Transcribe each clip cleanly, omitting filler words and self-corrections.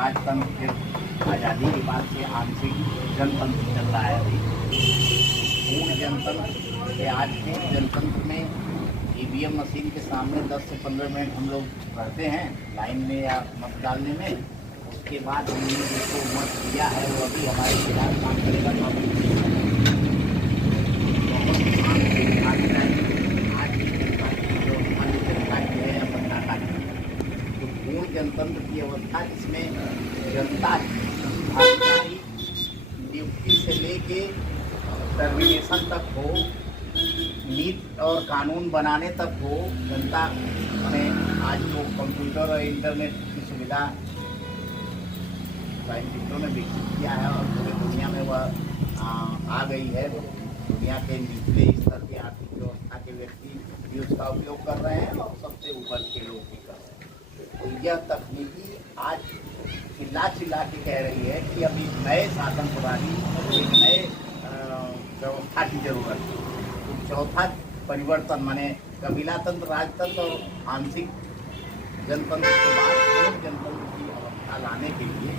राजतंत्र फिर आज़ादी के बाद से आंशिक जनतंत्र चल रहा है अभी। पूर्ण जनतंत्र के आज के जनतंत्र में ईवीएम मशीन के सामने 10 से 15 मिनट हम लोग रहते हैं लाइन में या मत डालने में। उसके बाद हमने जिसको मत दिया है वो अभी हमारे खिलाफ काम करेगा। तो पूर्ण जनतंत्र की अवस्था जिसमें जनता भागीदारी नियुक्ति से लेके टर्मिनेशन तक हो, नीति और कानून बनाने तक हो, जनता में आज वो कंप्यूटर और इंटरनेट की सुविधा साइंटिस्टों ने विकसित किया है और पूरी दुनिया में वह आ गई है। दुनिया के निचले स्तर के आर्थिक व्यवस्था के व्यक्ति भी उसका उपयोग कर रहे हैं और सबसे ऊपर के लोग भी कर रहे हैं। तो यह तकनीकी आज चिल्ला चिल्ला के कह रही है कि अभी नए शासन प्रणाली, एक नए व्यवस्था की जरूरत है। तो चौथा परिवर्तन माने कबीला तंत्र, राजतंत्र और आंशिक जनतंत्र के बाद पूर्ण जनतंत्र की अवस्था लाने के लिए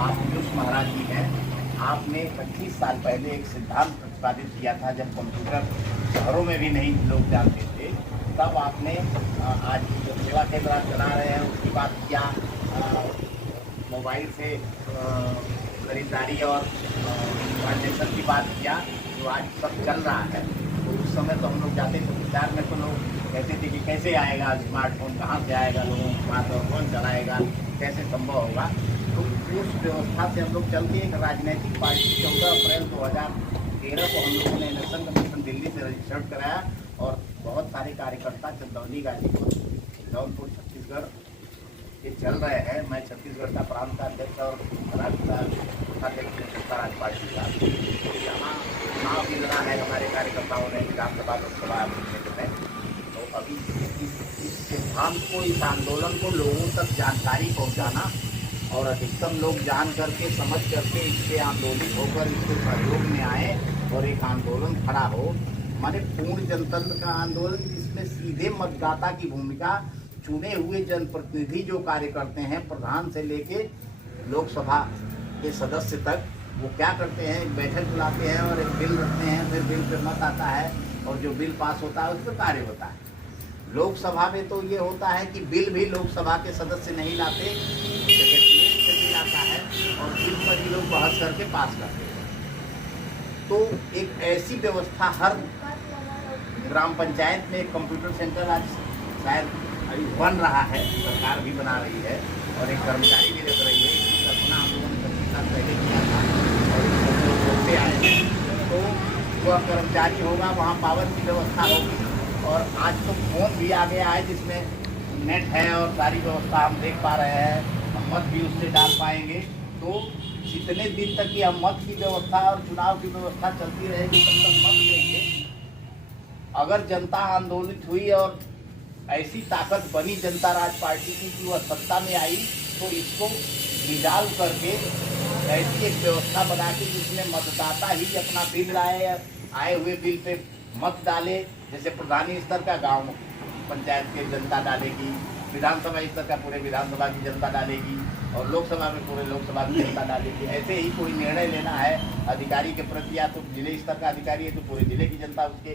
आप पीयूष महाराज जी हैं, आपने 25 साल पहले एक सिद्धांत प्रतिपादित किया था जब कंप्यूटर शहरों में भी नहीं लोग जानते थे। तब आपने आज जो सेवा केंद्र आप चला रहे हैं उसकी बात किया, मोबाइल से खरीदारी और ट्रांजेक्शन की बात किया, जो आज सब चल रहा है। तो उस समय तो हम लोग जाते थे प्रचार में, तो लोग कहते थे कि कैसे आएगा स्मार्टफोन, कहाँ से आएगा, लोगों के पास और कौन चलाएगा, कैसे संभव होगा। तो उस व्यवस्था से हम लोग चल के एक राजनीतिक पार्टी 14 अप्रैल 2013 को हम लोगों ने इलेक्शन कमीशन दिल्ली से रजिस्टर्ड कराया और बहुत सारे कार्यकर्ता चंदौली, गाजीपुर, जौनपुर, छत्तीसगढ़ ये चल रहे हैं। मैं छत्तीसगढ़ का प्रांत का अध्यक्ष और राज्य का अध्यक्ष राज पार्टी का। यहाँ चुनाव भी लड़ा है हमारे कार्यकर्ताओं ने विधानसभा लोकसभा क्षेत्र में। तो अभी इस सिद्धांत को, इस आंदोलन को लोगों तक जानकारी पहुँचाना और अधिकतम लोग जान करके, समझ करके इससे आंदोलित होकर इसके सहयोग में आए और एक आंदोलन खड़ा हो, माने पूर्ण जनतंत्र का आंदोलन जिसमें सीधे मतदाता की भूमिका, चुने हुए जनप्रतिनिधि जो कार्य करते हैं, प्रधान से लेके लोकसभा के सदस्य तक, वो क्या करते हैं, एक बैठक बुलाते हैं और एक बिल रखते हैं, फिर बिल पे मत आता है और जो बिल पास होता है उस पर कार्य होता है। लोकसभा में तो ये होता है कि बिल भी लोकसभा के सदस्य नहीं लाते, सेक्रेटरीट से बिल आता है और बिल पर ही लोग बहस करके पास करते हैं। तो एक ऐसी व्यवस्था हर ग्राम पंचायत में एक कंप्यूटर सेंटर आज शायद अभी बन रहा है, सरकार भी बना रही है और एक कर्मचारी भी रख रही है। इसकी कल्पना हम लोगों ने 25 साल पहले किया था और इसको लोग होते आए हैं। तो वह कर्मचारी होगा, वहाँ पावर की व्यवस्था होगी और आज तो फोन भी आ गया है जिसमें नेट है और सारी व्यवस्था हम देख पा रहे हैं, हम मत भी उससे डाल पाएंगे। तो जितने दिन तक कि हम मत की व्यवस्था और चुनाव की व्यवस्था चलती रहेगी तब तक मत देंगे। अगर जनता आंदोलित हुई और ऐसी ताकत बनी जनता राज पार्टी की कि वह सत्ता में आई, तो इसको रिजॉल्व करके ऐसी एक व्यवस्था बना के जिसमें मतदाता ही अपना बिल लाए, आए हुए बिल पे मत डाले। जैसे प्रधानी स्तर का गांव पंचायत के जनता डालेगी, विधानसभा स्तर का पूरे विधानसभा की जनता डालेगी और लोकसभा में पूरे लोकसभा की जनता डालेगी। ऐसे ही कोई निर्णय लेना है अधिकारी के प्रति, या तो जिले स्तर का अधिकारी है तो पूरे जिले की जनता उसके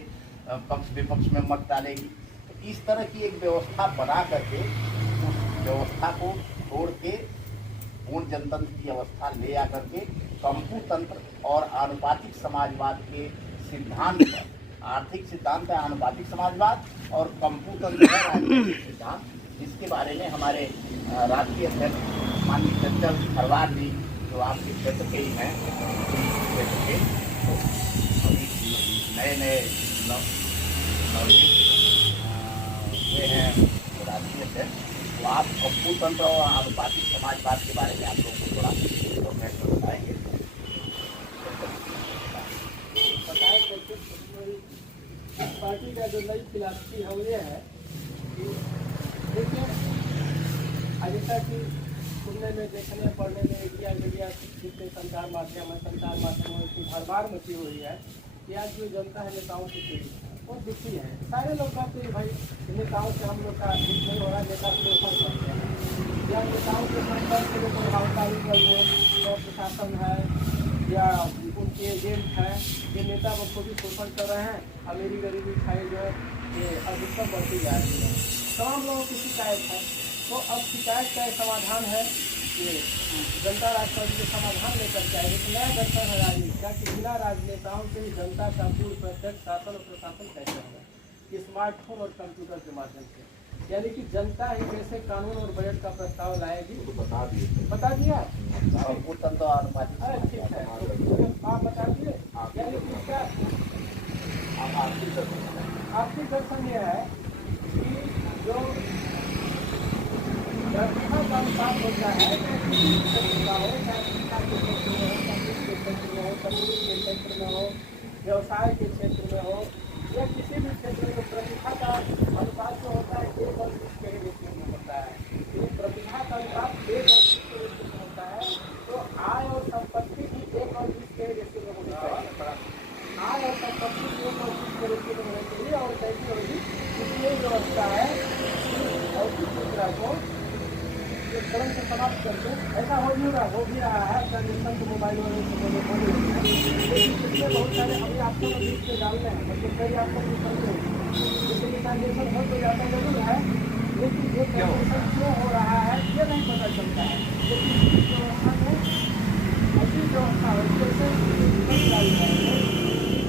पक्ष विपक्ष में मत डालेगी। तो इस तरह की एक व्यवस्था बना करके उस व्यवस्था को छोड़ के पूर्ण जनतंत्र की अवस्था ले आकर के कंपू तंत्र और आनुपातिक समाजवाद के सिद्धांत पर, आर्थिक सिद्धांत है आनुपातिक समाजवाद और कंपू तंत्र है राजनीतिक सिद्धांत, जिसके बारे में हमारे राष्ट्रीय अध्यक्ष माननीय चंचल खरवार जी, जो आपके क्षेत्र के ही हैं, क्षेत्र के नए हुए हैं राष्ट्रीय अध्यक्ष, तो आप कंपू तंत्र और आनुपातिक समाजवाद के बारे में आप लोगों को थोड़ा इन्फॉर्मेशन बताएंगे। पार्टी का जो नई फिलासफी है वो ये है कि देखिए, अधिकता की सुनने में, देखने, पढ़ने में, मीडिया जितने संचार माध्यम की भरमार मची हुई है कि आज जो जनता है नेताओं की पीढ़ी वो दुखी है। सारे लोग कहते हैं भाई नेताओं से हम लोग का नहीं हो रहा, नेता के ऊपर करते हैं या नेताओं के संपर्क के लिए है और प्रशासन है या उनके एजेंट है, ये नेता लोग को भी शोषण कर रहे हैं। अमीरी गरीबी खाई जो है ये अधिकतम बढ़ती जा रही है। तमाम लोगों की शिकायत है। तो अब शिकायत का एक समाधान है कि जनता राज पार्टी के समाधान लेकर के आए। एक नया दर्शन है राजनीति का कि बिना राजनेताओं के जनता का पूर्ण प्रत्यक्ष शासन और प्रशासन कैसे होगा, स्मार्टफोन और कंप्यूटर के माध्यम से। यानी कि जनता ही कैसे कानून और बजट का प्रस्ताव लाएगी। तो बता दिया और वो तंत्र और बाकी ठीक है, तो आप बता दिए। यानी कि इसका आर्थिक दर्शन यह है कि जो प्रतिभा का अनुपात होता है, चाहे किसी भी क्षेत्र का हो, चाहे शिक्षा के क्षेत्र में हो, संगीत के क्षेत्र में हो, तकनीक के क्षेत्र में हो, व्यवसाय के क्षेत्र में हो, या किसी भी क्षेत्र में प्रतिभा का अनुपात जो होता है 1 और 20 के रेशियो में होता है। यदि प्रतिभा का अनुपात 1 और 20 के रेशियो में होता है तो आय और संपत्ति भी 1 और 20 के रेशियो में होनी चाहिए। आय और संपत्ति 1 और 20 के रेशियो में होनी चाहिए। और कैसी होगी, इसलिए व्यवस्था है भौतिक मुद्रा को कलम से समाप्त करके ऐसा हो नहीं रहा, हो भी रहा है। ट्रांजेक्शन को मोबाइल वाले लेकिन इसमें बहुत सारे अभी आपको बीच में डालने हैं, मतलब कई आपको निकलते हैं, जैसे ट्रांजेक्शन हो तो जाता जरूर है, लेकिन ये ट्रांजेक्शन क्यों हो रहा है ये नहीं पता चलता है। लेकिन इस व्यवस्था में ऐसी व्यवस्था है जैसे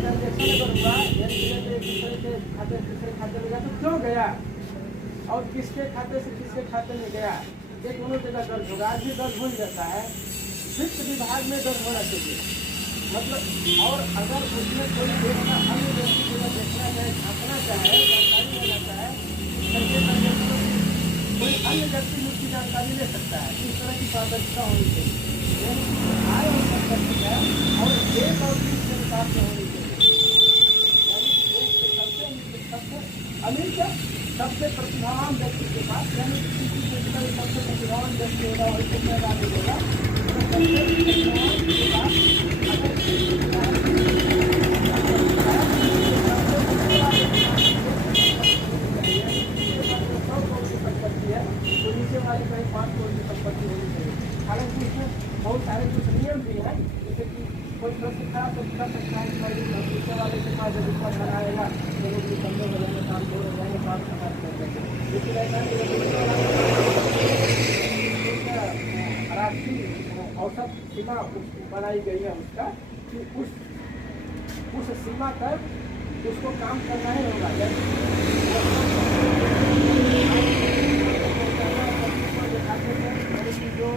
ट्रांजेक्शन अगर हुआ एक दूसरे के खाते से दूसरे खाते में गया तो क्यों गया और किसके खाते से किसके खाते में गया, ये दोनों जगह दर्ज होगा। आज भी दर्ज हो ही जाता है, वित्त विभाग में दर्ज होना चाहिए। मतलब और अगर उसमें कोई देखना अन्य व्यक्ति को देखना चाहे, झाँकना चाहे, जानकारी लेना चाहे, कोई अन्य व्यक्ति भी उसकी जानकारी ले सकता है। इस तरह की पारदर्शिता होनी चाहिए। आय और संपत्ति है और 1 और 20 के हिसाब से होनी चाहिए। यानी सबसे अमीर क्या सबसे प्रतिभावान व्यक्ति के पास, यानी किसी क्षेत्र में सबसे प्रतिभावान व्यक्ति होगा वही को पैदा मिलेगा। संपत्ति है तो नीचे वाले कहीं 5 करोड़ की संपत्ति होनी चाहिए। हालांकि इसमें बहुत सारे कुछ नियम भी हैं, जैसे कि कोई प्रश्न खराब तो कर सकता है कि नीचे वाले के पास जब ऊपर बनाएगा तो लोग निकलने वाले काम हो जाएंगे, काम खराब कर देंगे। लेकिन ऐसा राष्ट्रीय औसत सीमा बनाई गई है उसका कि उस सीमा तक उसको काम करना ही होगा। जो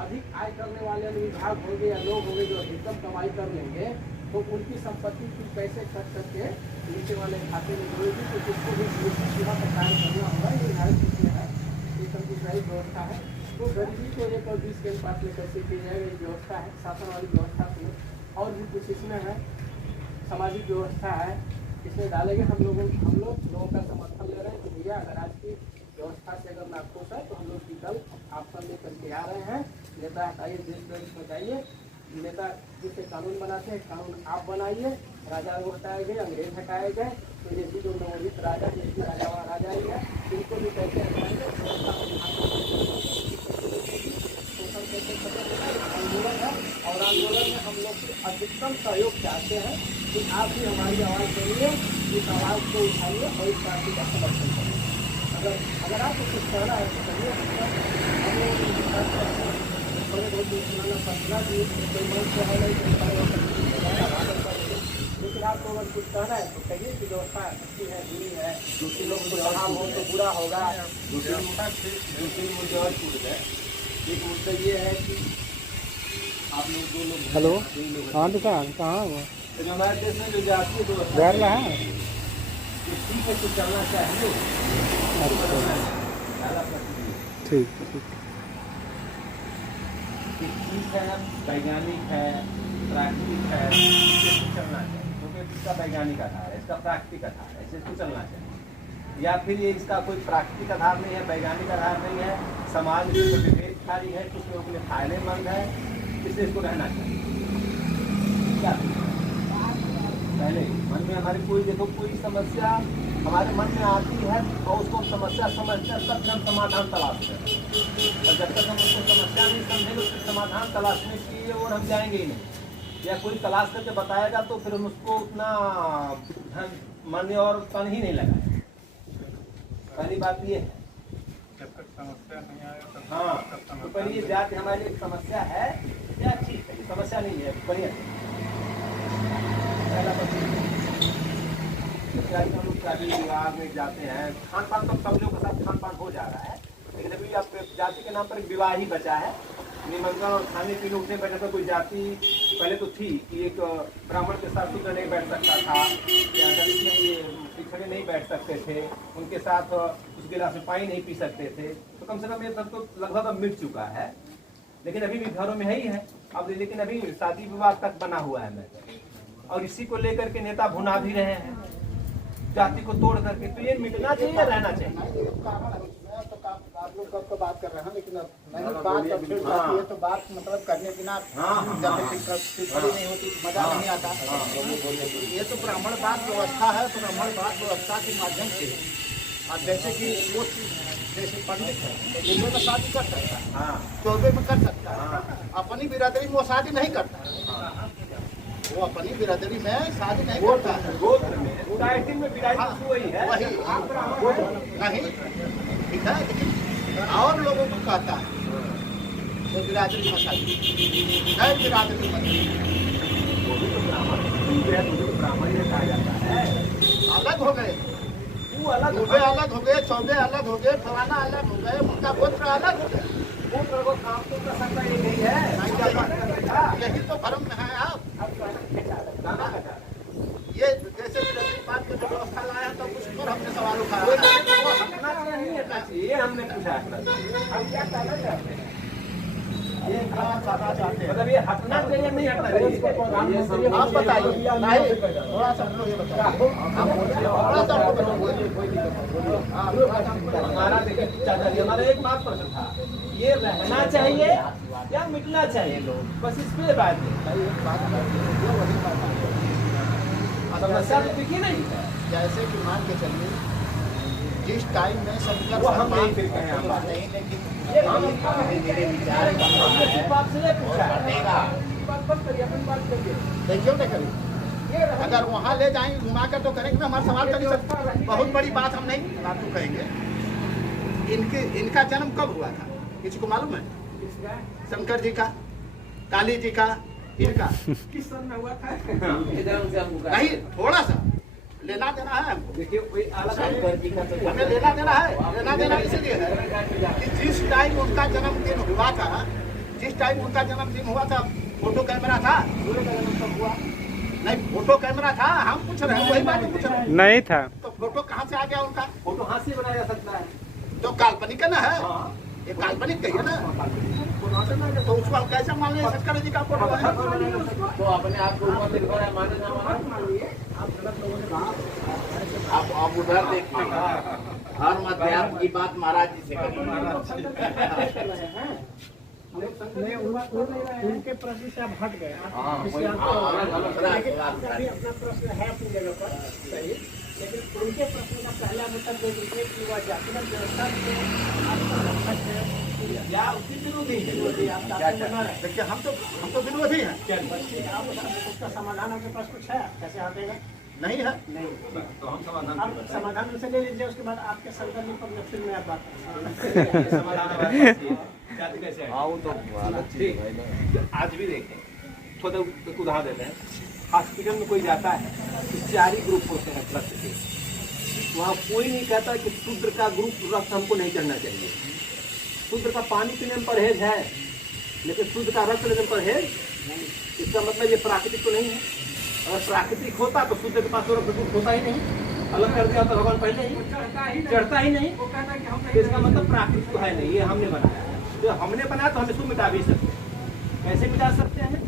अधिक आय करने वाले विभाग होंगे या लोग होंगे जो अधिकतम कमाई कर लेंगे तो उनकी संपत्ति की पैसे खर्च करके नीचे वाले खाते में जोड़ेगी, तो जिसको भी सीमा का कार्य करना होगा। ये निर्धारित इसमें है, ये संविधानिक व्यवस्था है। तो गरीबी को 1 और 20 के अनुपात में कैसे की जाएगी, ये व्यवस्था है शासन वाली व्यवस्था में। और भी कुछ इसमें है, सामाजिक व्यवस्था है, इसमें डालेंगे। हम लोगों का समर्थन ले रहे हैं कि भैया अगर आज की व्यवस्था से अगर नाखुश है तो हम लोग विकल्प ऑप्शन लेकर के आ रहे हैं। नेता हटाइए, देश बचाइए। नेता जिससे कानून बनाते हैं, कानून आप बनाइए। राजा वो हटाए गए, अंग्रेज हटाए गए, तो ये भी जो नवोदित राजा जिसकी राजा वहाँ राजा ही है, इनको भी कैसे हटाएंगे। शोषण कैसे खत्म होगा, आंदोलन है। और आंदोलन में हम लोग अधिकतम सहयोग चाहते हैं कि आप भी हमारी आवाज़ सुनिए, इस आवाज़ को उठाइए और इस पार्टी का समर्थन करिए। अगर आपको कुछ कहना है तो करिए। लेकिन आपको अगर कुछ कहना है तो कहिए कि व्यवस्था अच्छी है, बुरी है, दूसरे लोग को काम हो तो बुरा होगा। दूसरे मुद्दे और छूट गए। एक मुद्दा ये है कि आप लोग 2 लोग हेलो, हाँ दुकान कहाँ हुआ तो हमारे देश में जो जातीय व्यवस्था घर रहा है। ठीक है, कुछ चलना चाहिए। ठीक ठीक है, वैज्ञानिक है, प्राकृतिक है, इससे चलना चाहिए क्योंकि इसका वैज्ञानिक आधार है, इसका प्राकृतिक आधार है, इससे चलना चाहिए। या फिर ये इसका कोई प्राकृतिक आधार नहीं है, वैज्ञानिक आधार नहीं है, समाज में कोई विभेदकारी है, कुछ लोगों के लिए फायदेमंद है, इसलिए इसको रहना चाहिए। क्या पहले मन में हमारी कोई देखो कोई समस्या हमारे मन में आती है और उसको समस्या समझते हैं, तब हम समाधान तलाशते हैं। और जब तक हम उसको समस्या नहीं समझेंगे उसके समाधान तलाशने की और हम जाएंगे ही नहीं। या कोई तलाश करके बताएगा तो फिर हम उसको उतना धन मन और तन ही नहीं लगाए। पहली बात ये है। जब तक समस्या नहीं आए तब हाँ, तो पहले ये जाति हमारे लिए एक समस्या है या ठीक है, समस्या नहीं है, बढ़िया। पहला प्रश्न, हम लोग शादी विवाह में जाते हैं, खान पान तो सब लोगों के साथ खान पान हो जा रहा है, लेकिन अभी आप जाति के नाम पर एक विवाह ही बचा है। निमंत्रण और खाने पीने उठने बैठे तो कोई जाति पहले तो थी कि एक ब्राह्मण के साथ शूद्र नहीं बैठ सकता था, या दलित में ये पिछड़े नहीं बैठ सकते थे, उनके साथ उस गिलास में पानी नहीं पी सकते थे। तो कम से कम ये सब तो लगभग अब मिट चुका है, लेकिन अभी भी घरों में है ही है। अब लेकिन अभी शादी विवाह तक बना हुआ है और इसी को लेकर के नेता भुना भी रहे हैं जाति को तोड़ करके। तो ये मिटना चाहिए या रहना चाहिए? आप लोग कब बात कर रहे हैं, लेकिन नहीं बात अब फिर जाती है तो बात मतलब करने बिना जब टिप्पणी नहीं होती मजा नहीं आता। ये तो ब्राह्मणवाद व्यवस्था है, तो ब्राह्मणवाद व्यवस्था के माध्यम से अब जैसे कि वो जैसे पंडित है तो जिले में शादी कर सकता है, चौबे में कर सकता है, अपनी बिरादरी में वो शादी नहीं करता है, वो अपनी बिरादरी में शादी नहीं करता है। गोत्र में वही है, वही नहीं ठीक है, लेकिन और लोगों को कहता है वो बिरादरी में शादी गैर बिरादरी में ब्राह्मण ने कहा जाता है। अलग हो गए, वो अलग अलग हो गए, चौबे अलग हो गए, फलाना अलग हो गए, उनका गोत्र अलग हो गया। गोत्र को काम तो कर सकता ये नहीं है, यही तो भ्रम में है आप। ये जैसे बात की व्यवस्था लाया तो उस पर हमने सवाल उठाया। ये हमने पूछा है, ये बताना चाहते हैं, मतलब ये हटना चाहिए नहीं हटना चाहिए, आप बताइए। नहीं थोड़ा सा हमको ये बताइए, थोड़ा सा हमारा देखिए चाचा जी, हमारा एक बात प्रश्न था, ये रहना चाहिए या मिटना चाहिए लोग, बस इस पे बात समस्या तो दिखी नहीं। जैसे कि मान के चलिए जिस टाइम में वो हम नहीं फिर कहें हम बात नहीं, लेकिन मेरे विचार आपसे पूछा देखिए ना करिए, अगर वहाँ ले जाएंगे घुमा कर तो करेंगे, हमारा सवाल कर सकते। बहुत बड़ी बात हम नहीं आपको कहेंगे। इनका जन्म कब हुआ था किसी को मालूम है? शंकर जी का, काली जी का, इनका किस सन में हुआ था? नहीं, थोड़ा सा लेना देना है हमको। देखिए कोई हमें लेना देना है, लेना देना इसलिए है कि जिस टाइम उनका जन्मदिन हुआ था, जिस टाइम उनका जन्मदिन हुआ था फोटो कैमरा था? नहीं, फोटो कैमरा था, हम पूछ रहे हैं, वही बात पूछ रहे हैं। नहीं था तो फोटो कहाँ से आ गया उनका? फोटो हाथ से बनाया जा सकता है, तो काल्पनिक है ना, है ये काल्पनिक कहिए ना, तो उसको हम कैसे मान लें शंकर जी का फोटो है? तो अपने आप को ऊपर निर्भर है, माने ना मानिए। आप उधर देखिए, हर मध्याह्न की बात महाराज जी से करिए। उनके प्रश्न से आप हट गए। अपना प्रश्न है अपनी जगह पर सही, लेकिन उनके प्रश्न का पहला मतलब जो कि वह जातिगत व्यवस्था या उसकी विरोधी है। देखिए हम तो विरोधी हैं। उसका समाधान आपके पास कुछ है, कैसे हटेगा? नहीं है, नहीं तो हम समाधान उनसे ले लीजिए, उसके बाद आपके संदर्भ पर फिर मैं बात करूँगा। आज भी देखें, खुद उदाहरण देते हैं, हॉस्पिटल में कोई जाता है तो 4 ही ग्रुप होते हैं रक्त के, वहाँ कोई नहीं कहता कि शूद्र का ग्रुप रक्त हमको नहीं चढ़ना चाहिए। शूद्र का पानी पीने में परहेज है, लेकिन शूद्र का रक्त लेने में परहेज, इसका मतलब ये प्राकृतिक तो नहीं है। अगर प्राकृतिक होता तो शूद्र के पास तो रक्त होता ही नहीं, अलग कर दिया तो भगवान पहले ही चढ़ता ही नहीं। इसका मतलब प्राकृतिक तो है नहीं, ये हमने बनाया। जो हमने बनाया तो हम इसको मिटा भी सकते हैं। कैसे मिटा सकते हैं?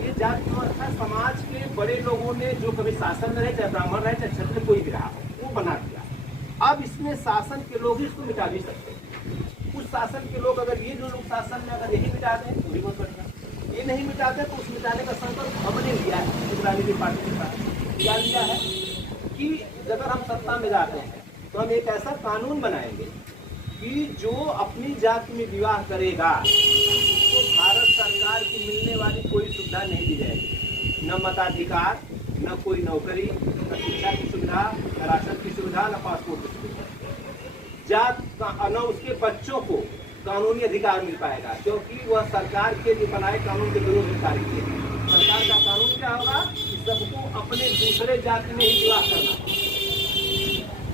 ये जाति व्यवस्था समाज के बड़े लोगों ने, जो कभी शासन में रहे, चाहे ब्राह्मण रहे, चाहे क्षत्रिय कोई भी रहा, वो बना दिया। अब इसमें शासन के लोग ही इसको मिटा भी सकते हैं। उस शासन के लोग, अगर ये जो लोग शासन में अगर यही मिटा दें तो भी बहुत बढ़िया, ये नहीं मिटाते तो उस मिटाने का संकल्प हमने लिया है। इस राजनीतिक पार्टी के साथ क्या लिया है कि अगर हम सत्ता में जाते हैं तो हम एक ऐसा कानून बनाएंगे कि जो अपनी जाति में विवाह करेगा उसको भारत सरकार की मिलने वाली कोई सुविधा नहीं दी जाएगी, न मताधिकार, न कोई नौकरी, न शिक्षा की सुविधा, न राशन की सुविधा, न पासपोर्ट की सुविधा। जात न उसके बच्चों को कानूनी अधिकार मिल पाएगा, क्योंकि वह सरकार के लिए बनाए कानून के विरोध में कार्य किए। सरकार का कानून क्या होगा कि सबको अपने दूसरे जाति में ही विवाह करना,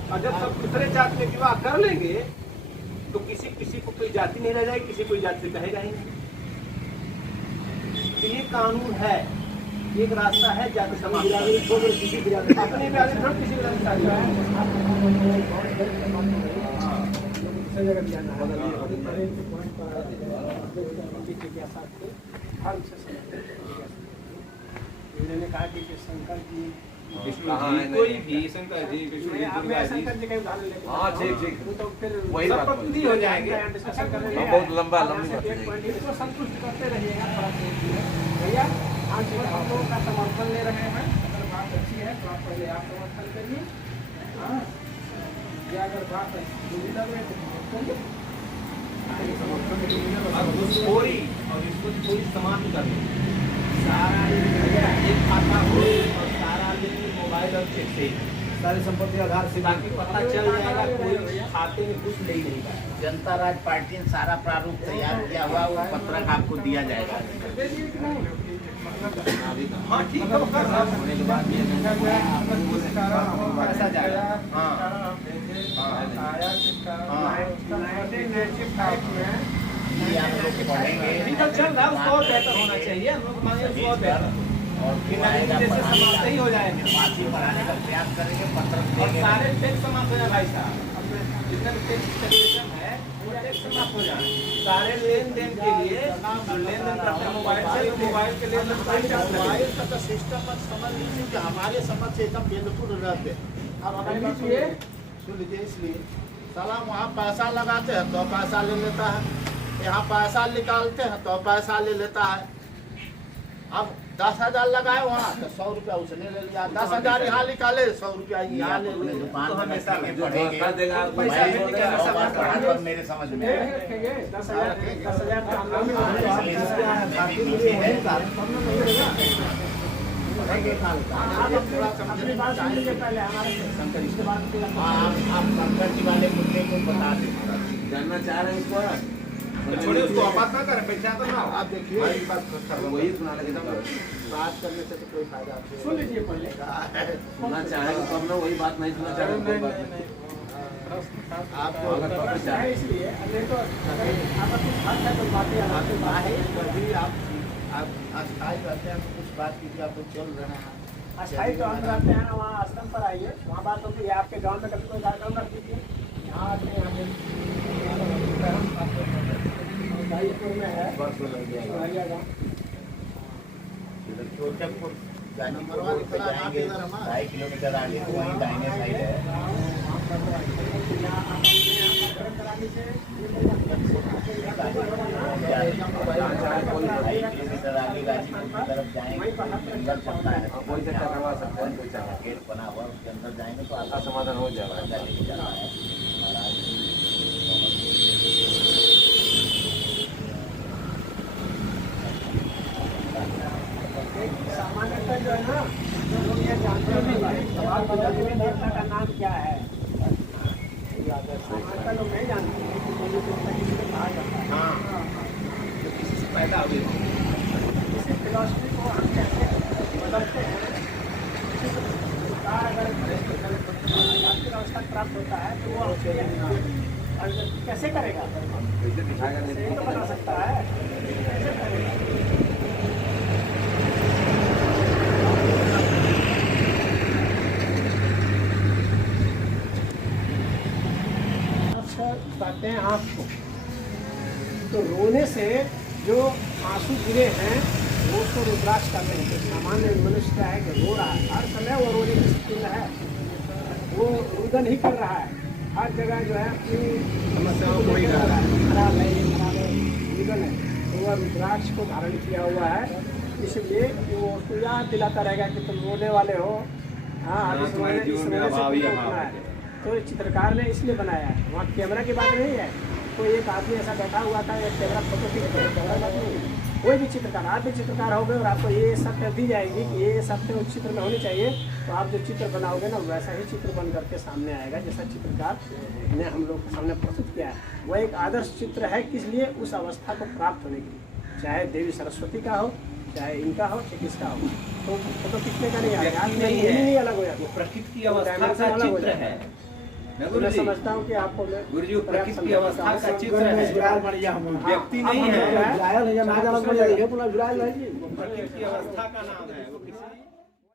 और जब सब दूसरे जाति में विवाह कर लेंगे तो किसी को कोई जाति नहीं रह जाएगी, किसी कोई जाति से कहेगा ही नहीं। तो ये कानून है, एक रास्ता है जाति समाप्त अपनी बिरादरी छोड़ किसी उन्होंने कहा कि शंकर जी कोई भी शंकर जी विष्णु जी दुर्गा जी शंकर जी का उदाहरण लेते हाँ ठीक ठीक वो तो फिर वही बात सब खुद ही हो जाएंगे। डिस्कशन कर हाँ, बहुत लंबा लंबी बात है। इसको संतुष्ट करते रहिएगा थोड़ा भैया। आज हम लोगों का समर्थन ले रहे हैं, अगर बात अच्छी है तो आप पहले आप समर्थन करिए, हाँ, या अगर बात बुरी लग रही है तो घुसखोरी और इसको थोड़ी समाप्त करनी, सारा एक खाता हो और सारा दिन मोबाइल और चेक से सारी संपत्ति आधार से बाकी पता चल जाएगा, कोई खाते में कुछ नहीं पाएगा। जनता राज पार्टी ने सारा प्रारूप तैयार किया हुआ, वो पत्रक आपको दिया जाएगा। हाँ ठीक है, होने के बाद पैसा जाएगा। ये आप लोग पढ़ेंगे निकल चल रहा है, उसको और बेहतर होना चाहिए, हम लोग मांगे उसको और बेहतर, और फिर आएगा जैसे समाप्त ही हो जाएंगे फांसी बनाने का प्रयास करेंगे, पत्रक और देंगे। सारे टैक्स समाप्त हो जाए भाई साहब, जितना भी टैक्सेशन है वो टैक्स समाप्त हो जाए। सारे लेन देन के लिए जो लेन देन करते हैं मोबाइल से, तो मोबाइल के लेन देन मोबाइल का तो सिस्टम मत समझ लीजिए कि हमारे समझ से एकदम बिल्कुल रहते हैं। अब हमारी बात सुन लीजिए, इसलिए साला वहाँ पैसा लगाते हैं तो पैसा ले लेता है, यहाँ पैसा निकालते हैं तो पैसा ले लेता है। अब 10,000 लगाए वहाँ तो 100 रुपया उसने ले लिया, 10,000 यहाँ निकाले 100 रुपया यहाँ ले अपने लिया। दुकान तो में हमेशा रखेंगे, जो पढ़ेंगे। कर देगा आपको मैं पैसा देने का सौ बार सब पढ़ा तो मेरे समझ में आया। रखेंगे 10,000 का हम लोग अपनी बात सुन लीजिए पहले हमारे शंकर इसके बाद आप शंकर जी वाले मुद्दे को बता दें। जानना चाह रहे हैं उसको छोड़े उसको बात ना करें, पहचान तो ना हो। आप देखिए भाई वही सुना लगे बात करने से तो कोई फायदा आपको सुन लीजिए पहले। सुनना चाहेंगे तो हम लोग वही बात नहीं सुनना चाह रहे कोई बात नहीं। आपको अगर टॉपिक है चाहे इसलिए नहीं तो अगर आपका कुछ हक है तो बातें आराम से बात है। कभी आप अस्थायी रहते हैं तो कुछ बात कीजिए, आप लोग चल रहे हैं अस्थायी तो हम रहते हैं, वहाँ आश्रम पर आइए, वहाँ बात होती है। आपके गांव में कभी कोई कार्यक्रम रख दीजिए, यहाँ आते हैं गाजीपुर में है सिमरिया गाँव। चोचकपुर गाजीपुर रोड पे जाएंगे 2.5 किलोमीटर आगे तो वहीं दाहिने साइड है। 2.5 किलोमीटर आगे गाजीपुर की तरफ जाएंगे, जंगल पड़ता है, कोई चर्चा करवा सकते हैं, कोई चर्चा गेट बना हुआ, उसके अंदर जाएंगे तो का समाधान हो जाएगा। लेके जाना है। सामान्यतः जो है ना, लोग ये जानते नहीं है समाज देवी देवता का नाम क्या है। सामान्यतः लोग नहीं जानते हैं कि देवी देवता किसको कहा जाता है। तो किसी से पैदा हो गई इसी फिलॉसफी को हम कैसे बदलते हैं। किसी को सरकार अगर राष्ट्रीय अवस्था प्राप्त होता है तो वो कैसे करेगा, कैसे दिखाएगा सही नहीं तो बना सकता है, कैसे करेगा। बताते हैं आपको तो रोने से जो आंसू गिरे हैं वो तो रुद्राक्ष का नहीं है। सामान्य मनुष्य क्या है कि रो रहा है, हर समय वो रोने की स्थिति में है, वो रुदन ही कर रहा है, हर जगह जो है अपनी समस्याओं को ही खराब है, खराब है, रुदन है। तो वह रुद्राक्ष को धारण किया हुआ है, इसलिए वो उसको याद दिलाता रहेगा कि तुम रोने वाले हो, हाँ अभी हाँ, तुम्हारे इस जीवन में समय से अभाव ही कुछ अभाव उठना है। है। तो चित्रकार ने इसलिए बनाया है, वहाँ कैमरा की बात नहीं है। कोई एक आदमी ऐसा बैठा हुआ था, एक कैमरा फोटो खींच कर कैमरा बात नहीं है। कोई भी चित्रकार, आप भी चित्रकार हो गए और आपको ये शर्त दी जाएगी कि ये शर्तें उस चित्र में होनी चाहिए, तो आप जो चित्र बनाओगे ना वैसा ही चित्र बन करके सामने आएगा जैसा चित्रकार ने हम लोग के सामने प्रस्तुत किया है। वह एक आदर्श चित्र है, किस लिए? उस अवस्था को प्राप्त होने के लिए, चाहे देवी सरस्वती का हो, चाहे इनका हो, चाहे किसका हो। तो फोटो खींचने का नहीं आता, व्यक्ति नहीं है। नहीं अलग हो जाता, वो प्रकृति की वो अवस्था कैमरे से का अलग हो चित्र जाता है। न तो गुरु मैं जी, समझता हूँ कि आपको मैं गुरु जी वो पर्याप्त प्रकृति की समझा अवस्था सकता का हूँ। चित्र है, व्यक्ति नहीं है। हाँ, प्रकृति की अवस्था का नाम है वो।